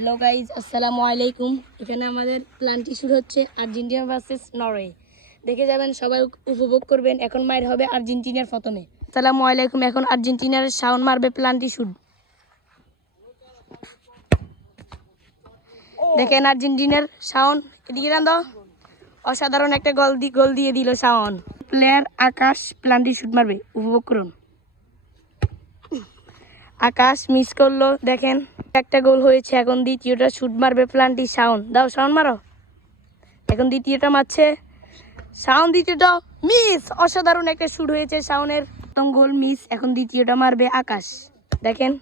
Hello guys, আসসালামু আলাইকুম। এখানে আমাদের প্ল্যানটি শুরু হচ্ছে আর্জেন্টিনা ভার্সেস নরওয়ে। দেখে যাবেন, সবাই উপভোগ করবেন। এখন মার হবে আর্জেন্টিনার প্রথমে। আসসালামু আলাইকুম। এখন আর্জেন্টিনার শাওন মারবে প্ল্যানটি শুট। দেখেন আর্জেন্টিনার শাওন, এদিকে রান দাও। অসাধারণ একটা গোল দিয়ে দিল শাওন। প্লেয়ার আকাশ প্ল্যানটি শুট মারবে, উপভোগ করুন। আকাশ মিস করলো, দেখেন একটা গোল হয়েছে। এখন দ্বিতীয়টা শুট মারবে প্ল্যানটি শাওন। দাও শাওন মারো। এখন দ্বিতীয়টা মারছে শাওন, দ্বিতীয়টা মিস। অসাধারণ একটা শুট হয়েছে শাওনের, প্রথম গোল মিস। এখন দ্বিতীয়টা মারবে আকাশ। দেখেন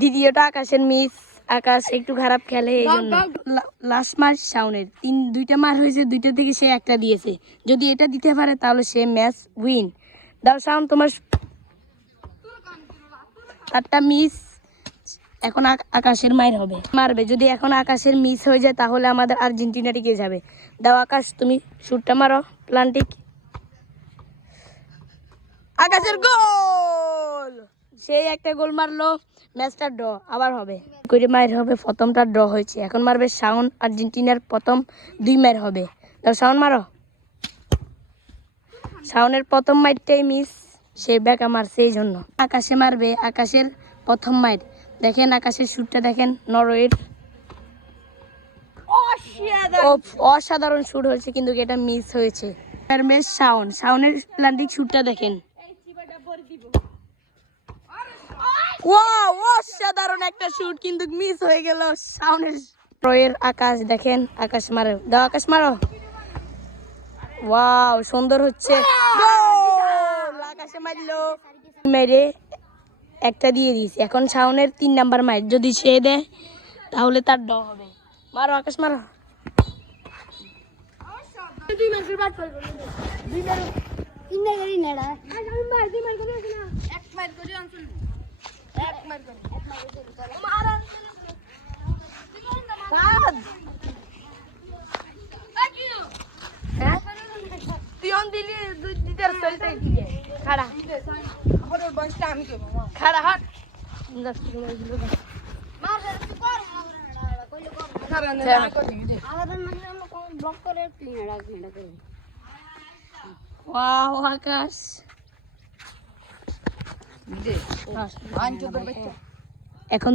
দ্বিতীয়টা আকাশের মিস। আকাশ একটু খারাপ খেলে, এই জন্য লাস্ট মার শাওনের। দুইটা মার হয়েছে, দুইটা থেকে সে একটা দিয়েছে। যদি এটা দিতে পারে তাহলে সে ম্যাচ উইন। দাও শাওন তোমার, তারটা মিস। এখন আকাশের মায়ের হবে, মারবে। যদি এখন আকাশের মিস হয়ে যায় তাহলে আমাদের আর্জেন্টিনা টিকে যাবে। দাও আকাশ, তুমি শুটটা মারো প্লান্টিক। আকাশের গোল, সেই একটা গোল মারলো। ম্যাচটা ড্র আবার হবে করে মায়ের হবে। প্রথমটা ড্র হয়েছে, এখন মারবে শাওন। আর্জেন্টিনার প্রথম 2 মার হবে। দাও শাওন মারো। শাওনের প্রথম মাইরটাই মিস, সে ব্যাকা মারছে, এই জন্য আকাশে মারবে। আকাশের প্রথম মাইর। দেখেন আকাশের শুটটা দেখেন, নরওয়ের অসাধারণ শুট হয়েছে, কিন্তু এটা মিস হয়েছে। শাওনের প্ল্যান্টিক শুটটা দেখেন, অসাধারণ একটা শুট, কিন্তু মিস হয়ে গেল শাওনের। নরওয়ের আকাশ, দেখেন আকাশ মারো। দাও আকাশ মারো। ওয়াও, সুন্দর হচ্ছে। আকাশে মারলো, মেরে একটা দিয়ে দিয়েছে। এখন শাওনের 3 নাম্বার মাইর, যদি সে দেয় তাহলে তার ড হবে। মারো আকাশ মারো। আকাশ এখন